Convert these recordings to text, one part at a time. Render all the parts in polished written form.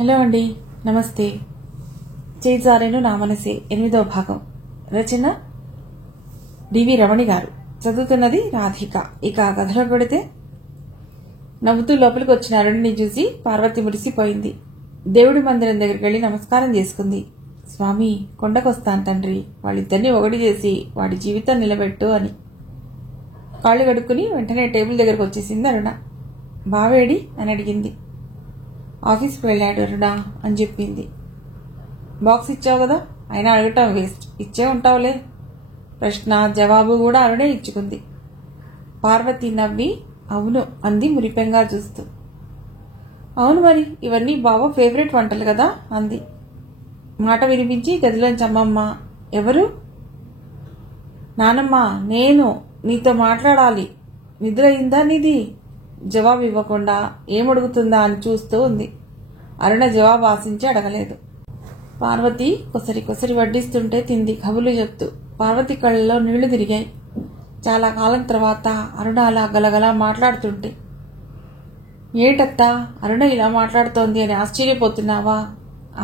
Hello అండి, నమస్తే. చేజారేను నా మనసే 8వ భాగం. రచన డివి రమణి గారు. చదువుతున్నది రాధిక. ఇక కథలో పెడితే, నవ్వుతూ లోపలికి వచ్చిన అరుణ్ని చూసి పార్వతి మురిసిపోయింది. దేవుడి మందిరం దగ్గరికి వెళ్లి నమస్కారం చేసుకుంది. స్వామి, కొండకొస్తాను తండ్రి, వాళ్ళిద్దరినీ ఒకటి చేసి వాడి జీవితం నిలబెట్టు అని. కాళ్ళు కడుక్కుని వెంటనే టేబుల్ దగ్గరకు వచ్చేసింది అరుణ. బావేడి అని అడిగింది. ఆఫీస్కి వెళ్ళాడు అరుణ అని చెప్పింది. బాక్స్ ఇచ్చావు కదా, అయినా అడగటం వేస్ట్, ఇచ్చే ఉంటావులే. ప్రశ్న జవాబు కూడా అరుణే ఇచ్చుకుంది. పార్వతి నవ్వి అవును అంది మురిపెంగా చూస్తూ. అవును మరి, ఇవన్నీ బావ ఫేవరెట్ వంటలు కదా అంది. మాట వినిపించి గదిలోంచి అమ్మమ్మ, ఎవరు? నానమ్మ, నేను నీతో మాట్లాడాలి. నిద్ర అయిందా నీది? జవాబు ఇవ్వకుండా ఏమడుగుతుందా అని చూస్తూ ఉంది. అరుణ జవాబు ఆశించి అడగలేదు. పార్వతి కొసరి కొసరి వడ్డిస్తుంటే తింది కబుర్లు చెప్తూ. పార్వతి కళ్ళలో నీళ్లు తిరిగాయి. చాలా కాలం తర్వాత అరుణ అలా గలగలా మాట్లాడుతుంటే. ఏటత్తా అరుణ ఇలా మాట్లాడుతోంది అని ఆశ్చర్యపోతున్నావా?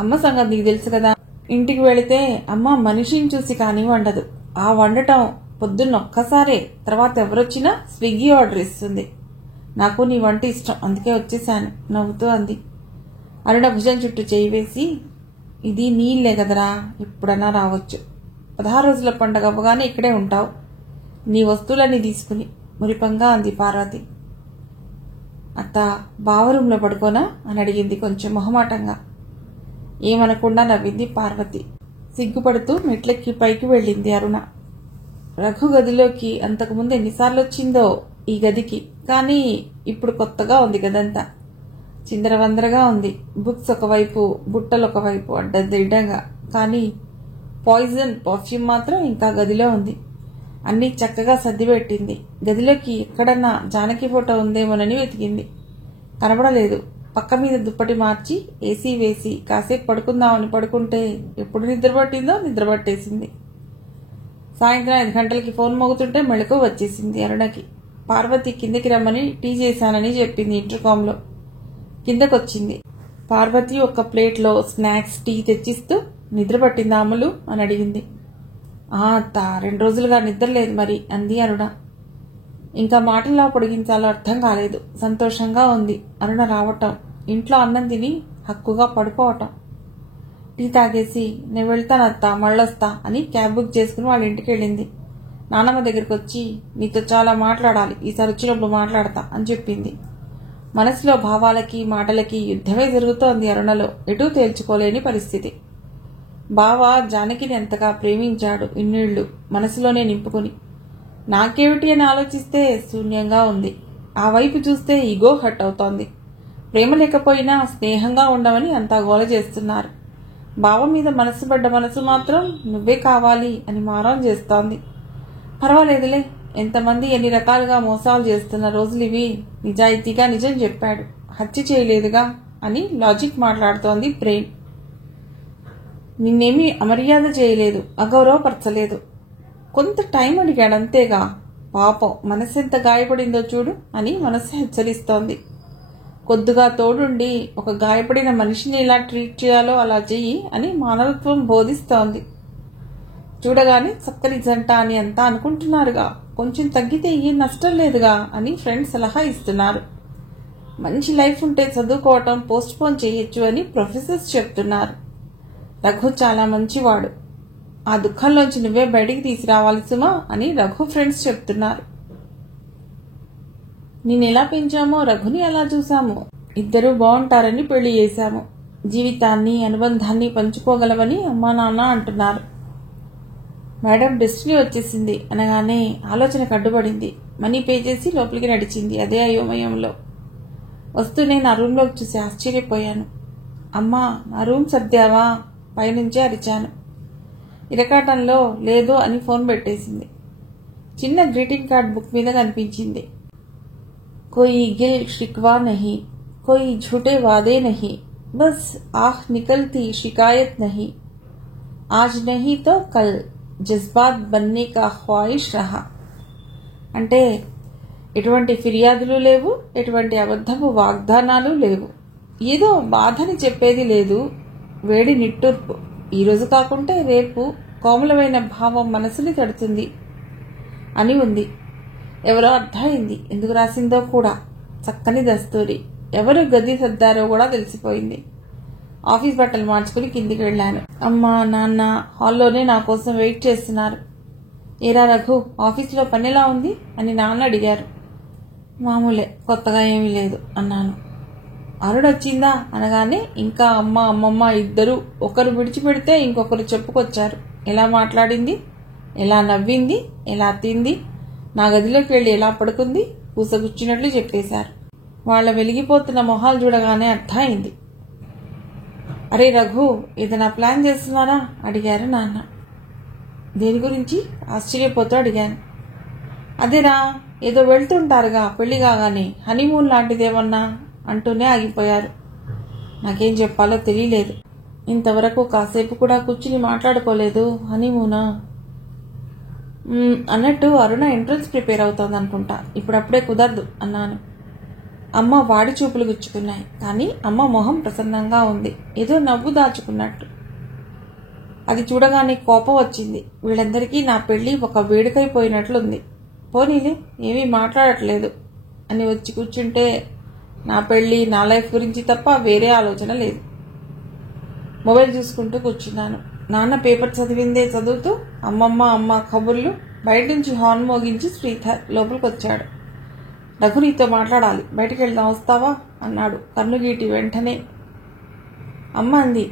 అమ్మ సంగతి నీకు తెలుసు కదా. ఇంటికి వెళితే అమ్మ మనిషిని చూసి కానీ వండదు. ఆ వండటం పొద్దున్నొక్కసారే, తర్వాత ఎవరొచ్చినా స్విగ్గీ ఆర్డర్ ఇస్తుంది. నాకు నీ వంట ఇష్టం, అందుకే వచ్చేసాను నవ్వుతూ అంది. అరుణ భుజం చుట్టూ చేయి వేసి, ఇది నీళ్ళే కదరా, ఎప్పుడన్నా రావచ్చు. 16 రోజుల పండగ అవ్వగానే ఇక్కడే ఉంటావు, నీ వస్తువులన్నీ తీసుకుని మురిపంగా అంది పార్వతి. అత్త, బావరూంలో పడుకోనా అని అడిగింది కొంచెం మొహమాటంగా. ఏమనకుండా నవ్వింది పార్వతి. సిగ్గుపడుతూ మెట్లెక్కి పైకి వెళ్ళింది అరుణ. రఘు గదిలోకి అంతకుముందు ఎన్నిసార్లు వచ్చిందో ఈ గదికి, కానీ ఇప్పుడు కొత్తగా ఉంది గదంతా. చిందరవందరగా ఉంది. బుక్స్ ఒకవైపు, బుట్టలు ఒకవైపు అడ్డదిడ్డంగా. కానీ పాయిజన్ పర్ఫ్యూమ్ మాత్రం ఇంకా గదిలో ఉంది. అన్నీ చక్కగా సర్దిపెట్టింది. గదిలోకి ఎక్కడన్నా జానకి ఫోటో ఉందేమోనని వెతికింది. కనబడలేదు. పక్క మీద దుప్పటి మార్చి ఏసీ వేసి కాసేపు పడుకుందామని పడుకుంటే ఎప్పుడు నిద్రపట్టిందో నిద్రపట్టేసింది. సాయంత్రం 5 గంటలకి ఫోన్ మోగుతుంటే మెళకువ వచ్చేసింది అరుణకి. పార్వతి కిందకి రమ్మని టీ చేశానని చెప్పింది ఇంటర్కాంలో. కిందకొచ్చింది. పార్వతి ఒక ప్లేట్లో స్నాక్స్, టీ తెచ్చిస్తూ, నిద్ర పట్టిందా అమ్ములు అని అడిగింది. అత్త, 2 రోజులుగా నిద్ర లేదు మరి అంది అరుణ. ఇంకా మాటల్లో పొడిగించాలో అర్థం కాలేదు. సంతోషంగా ఉంది అరుణ రావటం, ఇంట్లో అన్నం తిని హక్కుగా పడుకోవటం. టీ తాగేసి నేను వెళ్తానత్తా, మళ్ళొస్తా అని క్యాబ్ బుక్ చేసుకుని వాళ్ళ ఇంటికి వెళ్ళింది. నానమ్మ దగ్గరికి వచ్చి, నీతో చాలా మాట్లాడాలి, ఈసారి వచ్చినప్పుడు మాట్లాడతా అని చెప్పింది. మనసులో భావాలకి మాటలకి యుద్ధమే జరుగుతోంది అరుణలో. ఎటూ తేల్చుకోలేని పరిస్థితి. బావ జానకిని ఎంతగా ప్రేమించాడు ఇన్నేళ్లు మనసులోనే నింపుకుని. నాకేమిటి అని ఆలోచిస్తే శూన్యంగా ఉంది. ఆ వైపు చూస్తే ఈగో హట్ అవుతోంది. ప్రేమ లేకపోయినా స్నేహంగా ఉండమని అంతా గోల చేస్తున్నారు. బావ మీద మనసు పడ్డ మనసు మాత్రం నువ్వే కావాలి అని మారం చేస్తోంది. పర్వాలేదులే, ఎంతమంది ఎన్ని రకాలుగా మోసాలు చేస్తున్న రోజులివి. నిజాయితీగా నిజం చెప్పాడు, హత్య చేయలేదుగా అని లాజిక్ మాట్లాడుతోంది బ్రెయిన్. నిన్నేమీ అమర్యాద చేయలేదు, అగౌరవపరచలేదు, కొంత టైం అడిగాడంతేగా. పాపం మనసెంత గాయపడిందో చూడు అని మనసు హెచ్చరిస్తోంది. కొద్దిగా తోడుండి ఒక గాయపడిన మనిషిని ఎలా ట్రీట్ చేయాలో అలా చెయ్యి అని మానవత్వం బోధిస్తోంది. చూడగానే చక్కని జంట అని అంతా అనుకుంటున్నారుగా, కొంచెం తగ్గితే ఏం నష్టం లేదుగా అని ఫ్రెండ్స్ సలహా ఇస్తున్నారు. మంచి లైఫ్ ఉంటే చదువుకోవటం పోస్ట్ పోన్ చేయొచ్చు అని ప్రొఫెసర్స్ చెప్తున్నారు. రఘు చాలా మంచివాడు, ఆ దుఃఖంలోంచి నువ్వే బయటికి తీసుకురావాలి సుమా అని రఘు ఫ్రెండ్స్ చెప్తున్నారు. నేనెలా పెంచామో రఘుని అలా చూశాము. ఇద్దరూ బాగుంటారని పెళ్లి చేశాము. జీవితాన్ని, అనుబంధాన్ని పంచుకోగలవని అమ్మా నాన్న అంటున్నారు. మేడం డెస్టినీ వచ్చేసింది అనగానే ఆలోచనకు అడ్డుపడింది. మనీ పే చేసి లోపలికి నడిచింది. అదే అయోమయంలో వస్తూనే నా రూంలోకి చూసి ఆశ్చర్యపోయాను. అమ్మా, నా రూమ్ సర్దావా? పైనుంచే అరిచాను. ఇరకాటంలో లేదు అని ఫోన్ పెట్టేసింది. చిన్న గ్రీటింగ్ కార్డ్ బుక్ మీద కనిపించింది. कोई गिल शिकवा नहीं, कोई झूठे वादे नहीं, बस आह निकलती शिकायत नहीं, आज नहीं तो कल జజ్బాత్ బన్నే కా ఖ్వాయిష్ రహా. అంటే ఎటువంటి ఫిర్యాదులు లేవు, ఎటువంటి అబద్ధపు వాగ్దానాలు లేవు. ఏదో బాధని చెప్పేది లేదు, వేడి నిట్టూర్పు. ఈరోజు కాకుంటే రేపు కోమలమైన భావం మనసుని తడుతుంది అని ఉంది. ఎవరో అర్థమైంది, ఎందుకు రాసిందో కూడా. చక్కని దస్తూరి. ఎవరు గది సర్దారో కూడా తెలిసిపోయింది. ఆఫీస్ బట్టలు మార్చుకుని కిందికి వెళ్ళాను. అమ్మ నాన్న హాల్లోనే నా కోసం వెయిట్ చేస్తున్నారు. ఏరా రఘు, ఆఫీస్లో పని ఎలా ఉంది అని నాన్న అడిగారు. మామూలే, కొత్తగా ఏమీ లేదు అన్నాను. అరుడు వచ్చిందా అనగానే ఇంకా అమ్మ అమ్మమ్మ ఇద్దరు ఒకరు విడిచిపెడితే ఇంకొకరు చెప్పుకొచ్చారు. ఎలా మాట్లాడింది, ఎలా నవ్వింది, ఎలా తింది, నా గదిలోకి వెళ్ళి ఎలా పడుకుంది, పూసగుచ్చినట్లు చెప్పేశారు. వాళ్ళ వెలిగిపోతున్న మొహాలు చూడగానే అర్థమైంది. అరే రఘు, ఏదైనా ప్లాన్ చేస్తున్నారా అడిగారు నాన్న. దేని గురించి ఆశ్చర్యపోతూ అడిగాను. అదేరా, ఏదో వెళ్తుంటారుగా పెళ్లి కాగానే, హనీమూన్ లాంటిదేమన్నా అంటూనే ఆగిపోయారు. నాకేం చెప్పాలో తెలియలేదు. ఇంతవరకు కాసేపు కూడా కూర్చుని మాట్లాడుకోలేదు. హనీమూనా అన్నట్టు అరుణ ఎంట్రన్స్ ప్రిపేర్ అవుతోంది అనుకుంటా. ఇప్పుడప్పుడే కుదరదు అన్నాను. అమ్మ వాడి చూపులు గుచ్చుకున్నాయి. కానీ అమ్మ మొహం ప్రసన్నంగా ఉంది, ఏదో నవ్వు దాచుకున్నట్టు. అది చూడగానే కోపం వచ్చింది. వీళ్ళందరికీ నా పెళ్లి ఒక వేడుకైపోయినట్లుంది. పోనీలే, ఏమీ మాట్లాడట్లేదు అని వచ్చి కూర్చుంటే నా పెళ్లి, నా లైఫ్ గురించి తప్ప వేరే ఆలోచన లేదు. మొబైల్ చూసుకుంటూ కూర్చున్నాను. నాన్న పేపర్ చదివిందే చదువుతూ అమ్మ కబుర్లు. బయట నుంచి హార్న్ మోగించి శ్రీధర్ లోపలికి వచ్చాడు. రఘు, నీతో మాట్లాడాలి, బయటికి వెళ్దాం, వస్తావా అన్నాడు కన్నుగీటి వెంటనే. అమ్మ అంది,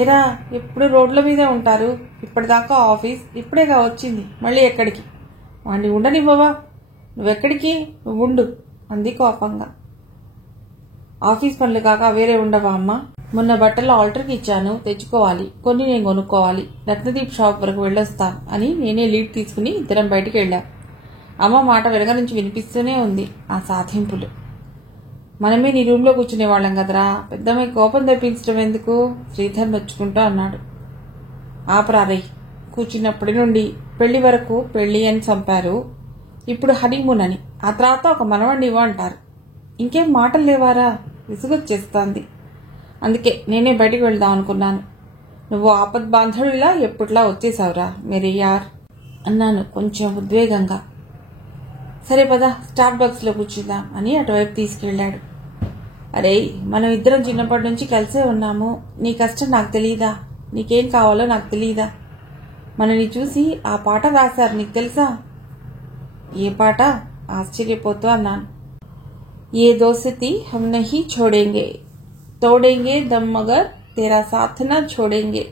ఏరా ఎప్పుడు రోడ్ల మీదే ఉంటారు, ఇప్పటిదాకా ఆఫీస్, ఇప్పుడేగా వచ్చింది, మళ్ళీ ఎక్కడికి? వాణ్ణి ఉండనివ్వవా? నువ్వెక్కడికి, నువ్వు ఉండు అంది కోపంగా. ఆఫీస్ పనులు కాక వేరే ఉండవా అమ్మ? మొన్న బట్టలు ఆల్టర్కి ఇచ్చాను, తెచ్చుకోవాలి, కొన్ని నేను కొనుక్కోవాలి, రత్నదీప్ షాప్ వరకు వెళ్ళొస్తాం అని నేనే లీడ్ తీసుకుని ఇద్దరం బయటికి వెళ్ళాం. అమ్మ మాట వెనక నుంచి వినిపిస్తూనే ఉంది ఆ సాధింపులు. మనమే నీ రూమ్లో కూర్చునేవాళ్ళం కదరా, పెద్దమ్మాయి కోపం తెప్పించడం ఎందుకు? శ్రీధర్ నొచ్చుకుంటూ అన్నాడు. ఆపరారై, కూర్చున్నప్పటి నుండి పెళ్లి వరకు పెళ్లి అని చంపారు, ఇప్పుడు హనీమూన్ అని, ఆ తర్వాత ఒక మనవణ్ణి ఇవ్వ అంటారు. ఇంకేం మాటలు లేవారా? విసుగొచ్చేస్తోంది. అందుకే నేనే బయటికి వెళ్దాం అనుకున్నాను. నువ్వు ఆపద్బాంధవుడిలా ఎప్పుట్లా వచ్చేసావురా మేరే యార్ అన్నాను కొంచెం ఉద్వేగంగా. సరే పద, స్టార్బక్స్లో కూర్చుందాం అని అటువైపు తీసుకెళ్లాడు. అరే, మనం ఇద్దరం చిన్నప్పటి నుంచి కలిసే ఉన్నాము. నీ కష్టం నాకు తెలీదా? నీకేం కావాలో నాకు తెలీదా? మనని చూసి ఆ పాట రాశారు, నీకు తెలుసా? ఏ పాట? ఆశ్చర్యపోతూ అన్నాను. ఏ దోస్తి హమ్ నహీ ఛోడేంగే, తోడేంగే దమ్ మగర్ తేరా సాథ్ నా ఛోడేంగే.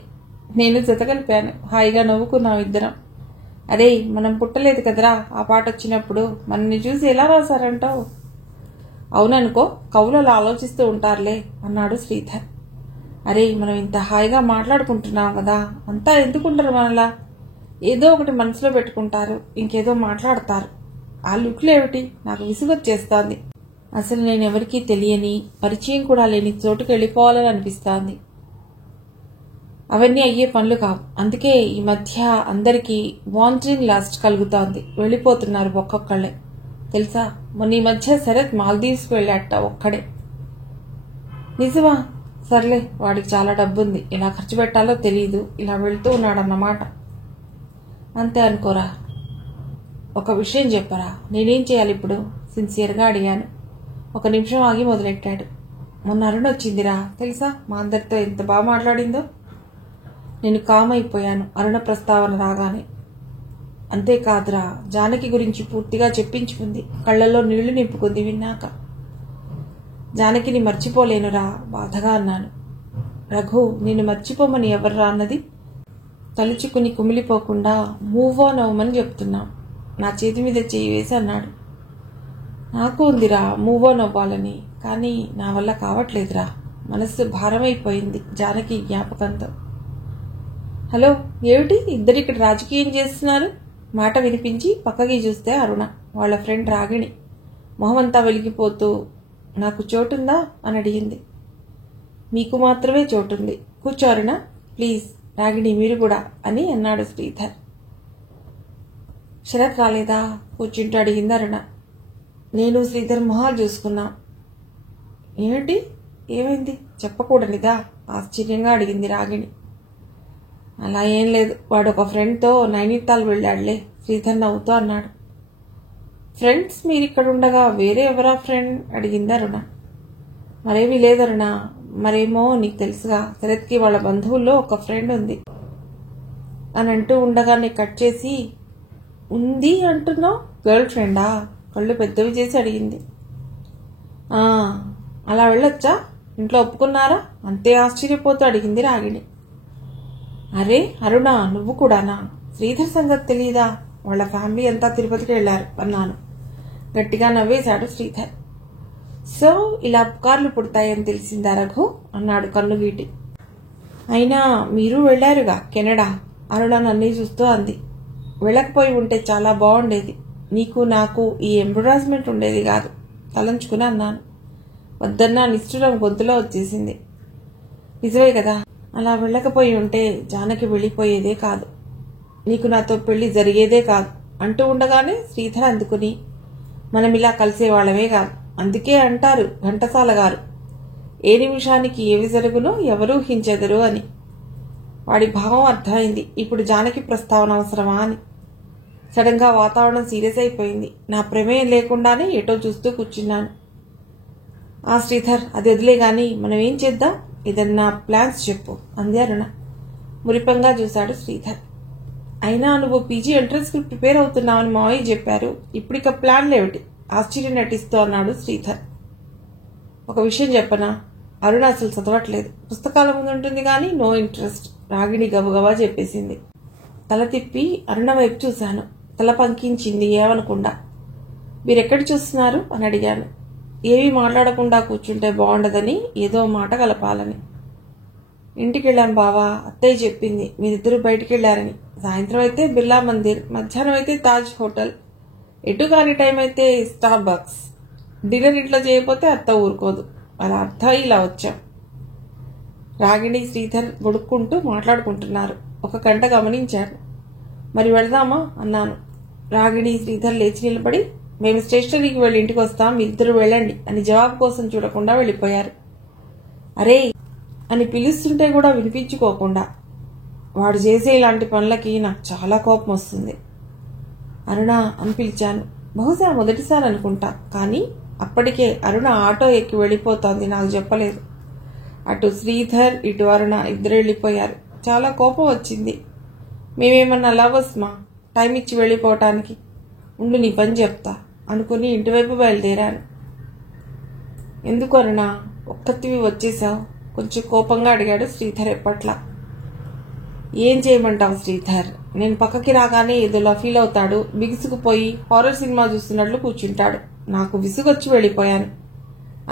నేను జతకలిపాను. హాయిగా నవ్వుకున్నాం ఇద్దరం. అరే, మనం పుట్టలేదు కదరా ఆ పాట వచ్చినప్పుడు. మనని చూసి ఎలా రాశారంటావు? అవుననుకో, కవులలో ఆలోచిస్తూ ఉంటారులే అన్నాడు శ్రీధర్. అరే, మనం ఇంత హాయిగా మాట్లాడుకుంటున్నాం కదా, అంతా ఎందుకుంటారు మనలా? ఏదో ఒకటి మనసులో పెట్టుకుంటారు, ఇంకేదో మాట్లాడతారు. ఆ లుక్లేమిటి? నాకు విసుగొచ్చేస్తోంది. అసలు నేనెవరికీ తెలియని, పరిచయం కూడా లేని చోటుకు వెళ్ళిపోవాలని అనిపిస్తోంది. అవన్నీ అయ్యే పనులు కావు. అందుకే ఈ మధ్య అందరికీ వాంటరింగ్ లాస్ట్ కలుగుతోంది. వెళ్ళిపోతున్నారు ఒక్కొక్కళ్ళే. తెలుసా, మొన్న ఈ మధ్య శరత్ మాల్దీవ్స్కి వెళ్ళాట ఒక్కడే. నిజమా? సర్లే, వాడికి చాలా డబ్బుంది, ఎలా ఖర్చు పెట్టాలో తెలియదు, ఇలా వెళ్తూ ఉన్నాడన్నమాట. అంతే అనుకోరా. ఒక విషయం చెప్పరా, నేనేం చేయాలి ఇప్పుడు? సిన్సియర్గా అడిగాను. ఒక నిమిషం ఆగి మొదలెట్టాడు. మొన్న అరుణ వచ్చిందిరా, తెలుసా? మా అందరితో ఎంత బాగా మాట్లాడిందో. నేను కామ్ అయిపోయాను అరుణ ప్రస్తావన రాగానే. అంతేకాదురా, జానకి గురించి పూర్తిగా చెప్పించుకుంది. కళ్లలో నీళ్లు నింపుకుంది విన్నాక. జానకిని మర్చిపోలేనురా, బాధగా అన్నాను. రఘు, నిన్ను మర్చిపోమని ఎవర్రా అన్నది? తలుచుకుని కుమిలిపోకుండా మూవ్ ఆన్ అవ్వమని చెప్తున్నా. నా చేతి మీద చేయి వేసి అన్నాడు. నాకు ఉందిరా మూవ్ ఆన్ అవ్వాలని, కానీ నా వల్ల కావట్లేదురా. మనస్సు భారమైపోయింది జానకి జ్ఞాపకంతో. హలో, ఏమిటి ఇద్దరు ఇక్కడ రాజకీయం చేస్తున్నారు? మాట వినిపించి పక్కకి చూస్తే అరుణ, వాళ్ళ ఫ్రెండ్ రాగిణి. మొహమంతా వెలిగిపోతూ, నాకు చోటుందా అని అడిగింది. మీకు మాత్రమే చోటుంది, కూర్చో అరుణ ప్లీజ్. రాగిణి, మీరు కూడా అని అన్నాడు శ్రీధర్. శరత్ రాలేదా? కూర్చుంటూ అడిగింది అరుణ. నేను శ్రీధర్ మొహాలు చూసుకున్నా. ఏమిటి ఏమైంది? చెప్పకూడనిదా? ఆశ్చర్యంగా అడిగింది రాగిణి. అలా ఏం లేదు, వాడు ఒక ఫ్రెండ్తో నైనితాల్ వెళ్ళాడులే, శ్రీధర్ నవ్వుతూ అన్నాడు. ఫ్రెండ్స్ మీరిక్కడుండగా వేరే ఎవరా ఫ్రెండ్? అడిగింది అరుణ. మరేమీ లేదరుణ, మరేమో నీకు తెలుసుగా, శరత్కి వాళ్ళ బంధువుల్లో ఒక ఫ్రెండ్ ఉంది అని అంటూ ఉండగానే కట్ చేసి, ఉంది అంటున్నావు? గర్ల్ ఫ్రెండా? కళ్ళు పెద్దవి చేసి అడిగింది. అలా వెళ్ళొచ్చా? ఇంట్లో ఒప్పుకున్నారా? అంతే ఆశ్చర్యపోతూ అడిగింది రాగిణి. అరే అరుణ, నువ్వు కూడానా? శ్రీధర్ సంగతి తెలీదా? వాళ్ళ ఫ్యామిలీ అంతా తిరుపతికి వెళ్లారు అన్నాను. గట్టిగా నవ్వేశాడు శ్రీధర్. సో ఇలా పుకార్లు పుడతాయని తెలిసిందా రఘు? అన్నాడు కన్ను గీటి. అయినా మీరు వెళ్లారుగా కెనడా, అరుణ నన్ను చూస్తూ అంది. వెళ్ళకపోయి ఉంటే చాలా బాగుండేది, నీకు నాకు ఈ ఎంబరాస్మెంట్ ఉండేది కాదు తలంచుకుని అన్నాను. వద్దన్నా నిష్ఠురం గొంతులో వచ్చేసింది. నిజమే కదా, అలా వెళ్ళకపోయి ఉంటే జానకి వెళ్ళిపోయేదే కాదు, నీకు నాతో పెళ్లి జరిగేదే కాదు అంటూ ఉండగానే శ్రీధర్ అందుకుని, మనం ఇలా కలిసేవాళ్ళమే కాదు, అందుకే అంటారు ఘంటసాల గారు, ఏ నిమిషానికి ఏవి జరుగునో ఎవరూ ఊహించెదరు అని. వాడి భావం అర్థమైంది. ఇప్పుడు జానకి ప్రస్తావన అవసరమా అని. సడన్ గా వాతావరణం సీరియస్ అయిపోయింది. నా ప్రమేయం లేకుండానే ఎటో చూస్తూ కూర్చున్నాను. ఆ శ్రీధర్, అది వదిలే గాని మనం ఏం చేద్దాం? ఏదన్నా ప్లాన్స్ చెప్పు అంది అరుణ. మురిపంగా చూశాడు శ్రీధర్. అయినా నువ్వు పీజీ ఎంట్రన్స్ కు ప్రిపేర్ అవుతున్నావని మావయ్య చెప్పారు, ఇప్పుడిక ప్లాన్లేమిటి? ఆశ్చర్యం నటిస్తూ అన్నాడు శ్రీధర్. ఒక విషయం చెప్పనా? అరుణ అసలు చదవట్లేదు, పుస్తకాల ముందు ఉంటుంది కానీ నో ఇంట్రెస్ట్, రాగిణి గబగబా చెప్పేసింది. తల తిప్పి అరుణ వైపు చూశాను. తల పంకించింది ఏమనకుండా. మీరెక్కడి చూస్తున్నారు అని అడిగాను. ఏమీ మాట్లాడకుండా కూర్చుంటే బాగుండదని ఏదో మాట కలపాలని. ఇంటికెళ్ళాను బావా, అత్తయ్య చెప్పింది మీరిద్దరూ బయటికెళ్లారని. సాయంత్రం అయితే బిర్లా మందిర్, మధ్యాహ్నం అయితే తాజ్ హోటల్, ఎటు కాని టైం అయితే స్టార్ బక్స్. డిన్నర్ ఇంట్లో చేయకపోతే అత్త ఊరుకోదు, అలా అర్థం ఇలా వచ్చాం. రాగిణి శ్రీధర్ గొడుక్కుంటూ మాట్లాడుకుంటున్నారు. ఒక గంట గమనించాడు. మరి వెళదామా అన్నాను. రాగిణి శ్రీధర్ లేచి నిలబడి, మేము స్టేషనరీకి వెళ్ళి ఇంటికి వస్తాం, మీరిద్దరూ వెళ్ళండి అని జవాబు కోసం చూడకుండా వెళ్ళిపోయారు. అరే అని పిలుస్తుంటే కూడా వినిపించుకోకుండా. వాడు చేసే ఇలాంటి పనులకి నాకు చాలా కోపం వస్తుంది. అరుణ అని పిలిచాను. బహుశా మొదటిసారి అనుకుంటా, కానీ అప్పటికే అరుణ ఆటో ఎక్కి వెళ్ళిపోతోంది, నాకు చెప్పలేదు. అటు శ్రీధర్ ఇటు అరుణ ఇద్దరు వెళ్ళిపోయారు. చాలా కోపం వచ్చింది. మేమేమన్నా లవర్స్మా టైం ఇచ్చి వెళ్ళిపోవటానికి? ఉండు నీ పని చెప్తా అనుకుని ఇంటివైపు బయలుదేరాను. ఎందుకు అరుణ ఒక్కతివి వచ్చేసావు? కొంచెం కోపంగా అడిగాడు శ్రీధర్ ఎప్పట్లా. ఏం చేయమంటావు శ్రీధర్? నేను పక్కకి రాగానే ఏదోలా ఫీల్ అవుతాడు, బిగుసుకుపోయి హారర్ సినిమా చూస్తున్నట్లు కూర్చుంటాడు. నాకు విసుగొచ్చి వెళ్ళిపోయాను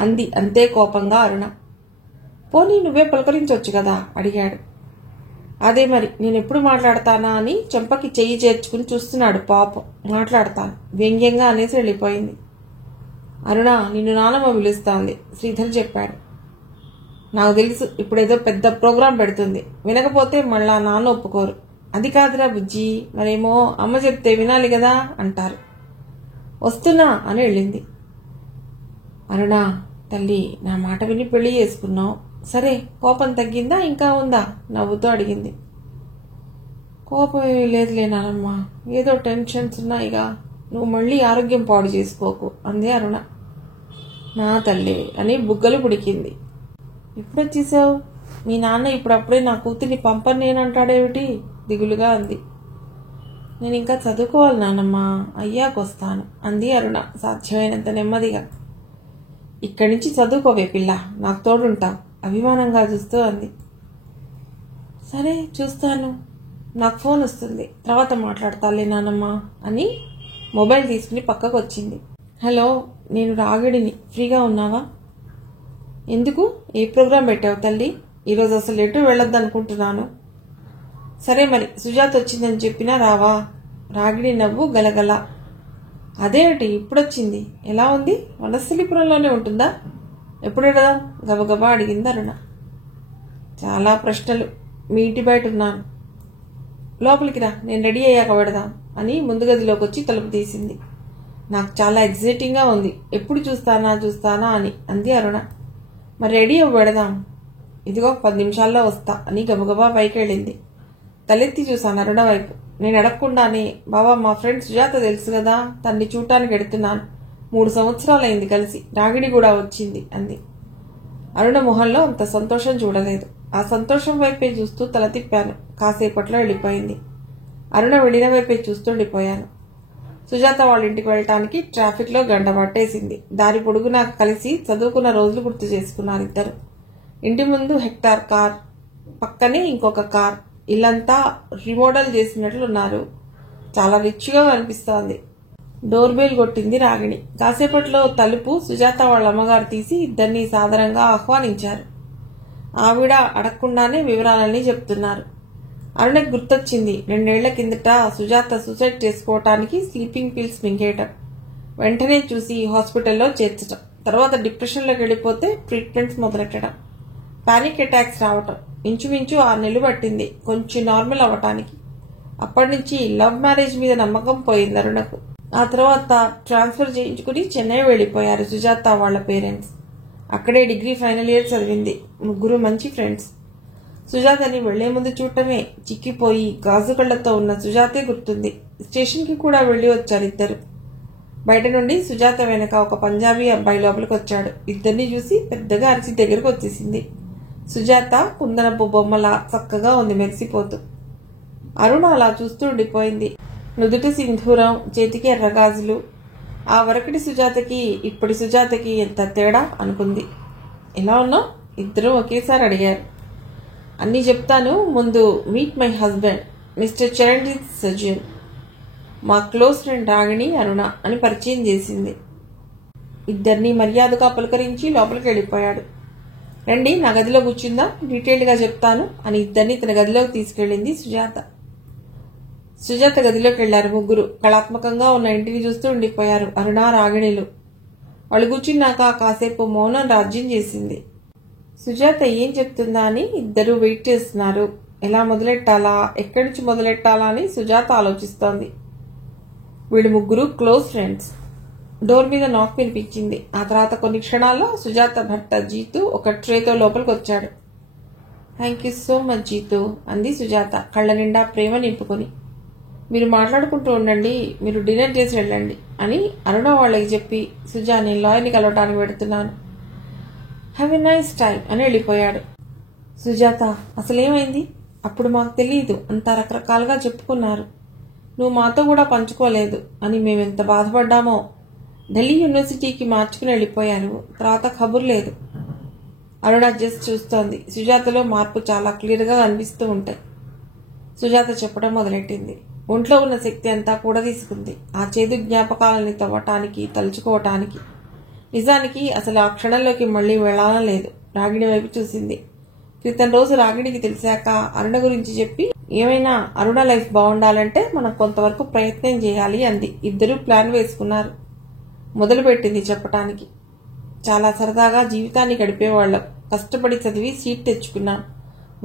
అంది అంతే కోపంగా అరుణ. పోనీ నువ్వే పలకరించొచ్చు కదా అడిగాడు. అదే మరి, నేనెప్పుడు మాట్లాడతానా అని చెంపకి చెయ్యి చేర్చుకుని చూస్తున్నాడు. పాపం మాట్లాడతాను వ్యంగ్యంగా అనేసి వెళ్ళిపోయింది. అరుణ, నిన్ను నానమ్మ పిలుస్తోంది శ్రీధర్ చెప్పాడు. నాకు తెలుసు, ఇప్పుడేదో పెద్ద ప్రోగ్రాం పెడుతుంది, వినకపోతే మళ్ళా నాన్న ఒప్పుకోరు. అది కాదురా బుజ్జి, మరేమో అమ్మ చెప్తే వినాలి కదా అంటారు. వస్తున్నా అని వెళ్ళింది. అరుణ తల్లి, నా మాట విని పెళ్లి చేసుకున్నావు, సరే కోపం తగ్గిందా ఇంకా ఉందా? నవ్వుతూ అడిగింది. కోపం ఏమీ లేదులే నానమ్మ, ఏదో టెన్షన్స్ ఉన్నాయిగా, నువ్వు మళ్ళీ ఆరోగ్యం పాడు చేసుకోకు అంది అరుణ. నా తల్లి అని బుగ్గలు పుడికింది. ఇప్పుడొచ్చేసావు? మీ నాన్న ఇప్పుడప్పుడే నా కూతుర్ని పంపనేనంటాడేమిటి? దిగులుగా అంది. నేను ఇంకా చదువుకోవాలి నానమ్మ, అయ్యాకొస్తాను అంది అరుణ సాధ్యమైనంత నెమ్మదిగా. ఇక్కడి నుంచి చదువుకోవే పిల్ల, నాకు తోడుంటావు అభిమానంగా చూస్తూ అంది. సరే చూస్తాను, నాకు ఫోన్ వస్తుంది, తర్వాత మాట్లాడతాలే నానమ్మ అని మొబైల్ తీసుకుని పక్కకు వచ్చింది. హలో, నేను రాగిడిని, ఫ్రీగా ఉన్నావా? ఎందుకు? ఏ ప్రోగ్రాం పెట్టావు తల్లి? ఈరోజు అసలు ఎటు వెళ్ళొద్దనుకుంటున్నాను. సరే మరి, సుజాత వచ్చిందని చెప్పినా రావా? రాగిడి నవ్వు గలగల. అదేమిటి ఇప్పుడొచ్చింది? ఎలా ఉంది? వనస్థలిపురంలోనే ఉంటుందా? ఎప్పుడు వెళదాం? గబగబా అడిగింది అరుణ. చాలా ప్రశ్నలు, మీ ఇంటి బయట ఉన్నాను, లోపలికి రా, నేను రెడీ అయ్యాక పెడదాం అని ముందు గదిలోకి వచ్చి తలుపు తీసింది. నాకు చాలా ఎగ్జైటింగ్గా ఉంది, ఎప్పుడు చూస్తానా అని అంది అరుణ. మరి రెడీ అవ్వడదాం. ఇదిగో 10 నిమిషాల్లో వస్తా అని గబగబా పైకి వెళ్ళింది. తలెత్తి చూశాను అరుణ వైపు. నేను అడగకుండానే, బాబా మా ఫ్రెండ్ సుజాత తెలుసు కదా, తన్ని చూడటానికి ఎడుతున్నాను. 3 సంవత్సరాలైంది కలిసి, రాగిణి కూడా వచ్చింది అంది. అరుణ మొహంలో అంత సంతోషం చూడలేదు. ఆ సంతోషం వైపే చూస్తూ తల తిప్పాను. కాసేపట్లో వెళ్ళిపోయింది. అరుణ వెళ్ళిన వైపే చూస్తుండిపోయాను. సుజాత వాళ్ళ ఇంటికి వెళ్ళటానికి ట్రాఫిక్లో గంట పట్టేసింది. దారి పొడుగునా కలిసి చదువుకున్న రోజులు గుర్తు చేసుకున్నారు ఇద్దరు. ఇంటి ముందు హెక్టార్ కార్, పక్కనే ఇంకొక కార్. ఇల్లంతా రిమోడల్ చేసినట్లున్నారు. చాలా రిచ్గా అనిపిస్తోంది. డోర్ బెల్ కొట్టింది రాగిణి. కాసేపట్లో తలుపు సుజాత వాళ్ళ అమ్మగారు తీసి ఇద్దరిని సాదరంగా ఆహ్వానించారు. ఆవిడ అడగకుండానే వివరాలన్నీ చెప్తున్నారు. అరుణకు గుర్తొచ్చింది 2 ఏళ్ల కిందట సుజాత సూసైడ్ చేసుకోవటానికి స్లీపింగ్ పిల్స్ మింగేయటం, వెంటనే చూసి హాస్పిటల్లో చేర్చటం, తర్వాత డిప్రెషన్లోకి వెళ్ళిపోతే ట్రీట్మెంట్స్ మొదలెట్టడం, పానిక్ అటాక్స్ రావటం. ఇంచుమించు 6 నెలలు పట్టింది కొంచెం నార్మల్ అవ్వటానికి. అప్పటి నుంచి లవ్ మ్యారేజ్ మీద నమ్మకం పోయింది అరుణకు. ఆ తర్వాత ట్రాన్స్ఫర్ చేయించుకుని చెన్నై వెళ్లిపోయారు సుజాత వాళ్ళ పేరెంట్స్. అక్కడే డిగ్రీ ఫైనల్ ఇయర్ చదివింది. 3 మంచి ఫ్రెండ్స్. సుజాతని వెళ్లే ముందు చూడటమే. చిక్కిపోయి గాజు కళ్లతో ఉన్న సుజాతే గుర్తుంది. స్టేషన్కి కూడా వెళ్లి వచ్చారు ఇద్దరు. బయట నుండి సుజాత వెనక ఒక పంజాబీ అబ్బాయి లోపలికి వచ్చాడు. ఇద్దరిని చూసి పెద్దగా అరిచి దగ్గరకు వచ్చేసింది. సుజాత కుందనపు బొమ్మలా చక్కగా ఉంది మెరిసిపోతూ. అరుణ అలా చూస్తూ ఉండిపోయింది. నుదుటి సింధూరం, చేతికి ఎర్రగాజులు. ఆ వరకటి సుజాతకి ఇప్పటి సుజాతకి ఎంత తేడా అనుకుంది. ఎలా ఉన్నావు? ఇద్దరూ ఒకేసారి అడిగారు. అన్నీ చెప్తాను, ముందు meet my husband mister Charanjit Sajjan, మా క్లోజ్ ఫ్రెండ్ రాగిణి అరుణ అని పరిచయం చేసింది. ఇద్దరిని మర్యాదగా పలకరించి లోపలికి వెళ్ళిపోయాడు. రండి నా గదిలో కూర్చుందా, డీటెయిల్డ్గా చెప్తాను అని ఇద్దరిని తన గదిలోకి తీసుకెళ్ళింది సుజాత. సుజాత గదిలోకి వెళ్లారు ముగ్గురు. కళాత్మకంగా ఉన్న ఇంటిని చూస్తూ ఉండిపోయారు అరుణ, రాగిణిలు. వాళ్ళు కూర్చున్నాక కాసేపు మౌనం రాజ్యం చేసింది. సుజాత ఏం చెప్తుందా అని ఇద్దరు వెయిట్ చేస్తున్నారు. ఎలా మొదలెట్టాలా, ఎక్కడి నుంచి మొదలెట్టాలా అని సుజాత ఆలోచిస్తోంది. వీళ్ళు ముగ్గురు క్లోజ్ ఫ్రెండ్స్. డోర్ మీద నాక్ వినిపించింది. ఆ తర్వాత కొన్ని క్షణాల్లో సుజాత భర్త జీతు ఒక ట్రేతో లోపలికి వచ్చాడు. Thank you so much Jitu అంది సుజాత కళ్ళ నిండా ప్రేమ నింపుకొని. మీరు మాట్లాడుకుంటూ ఉండండి, మీరు డిన్నర్ చేసి వెళ్ళండి అని అరుణ వాళ్ళకి చెప్పి, సుజా నేను లాయర్ని కలవటానికి పెడుతున్నాను, హ్యావ్ ఎ నైస్ టైం అని వెళ్ళిపోయాడు. సుజాత అసలేమైంది? అప్పుడు మాకు తెలియదు, అంతా రకరకాలుగా చెప్పుకున్నారు, నువ్వు మాతో కూడా పంచుకోలేదు అని మేమెంత బాధపడ్డామో. ఢిల్లీ యూనివర్సిటీకి మార్చుకుని వెళ్ళిపోయారు, తర్వాత కబుర్ లేదు. అరుణ జస్ట్ చూస్తోంది. సుజాతలో మార్పు చాలా క్లియర్గా కనిపిస్తూ ఉంటాయి. సుజాత చెప్పడం మొదలెట్టింది. ఒంట్లో ఉన్న శక్తి అంతా కూడా తీసుకుంది ఆ చేదు జ్ఞాపకాలని తవ్వటానికి, తలుచుకోవటానికి. నిజానికి అసలు ఆ క్షణంలోకి మళ్లీ వెళ్లాలని లేదు. రాగిణి వైపు చూసింది. క్రితం రోజు రాగిణికి తెలిసాక అరుణ గురించి చెప్పి, ఏమైనా అరుణ లైఫ్ బాగుండాలంటే మనం కొంతవరకు ప్రయత్నం చేయాలి అంది. ఇద్దరూ ప్లాన్ వేసుకున్నారు. మొదలుపెట్టింది చెప్పటానికి. చాలా సరదాగా జీవితాన్ని గడిపేవాళ్లం. కష్టపడి చదివి సీట్ తెచ్చుకున్నాం.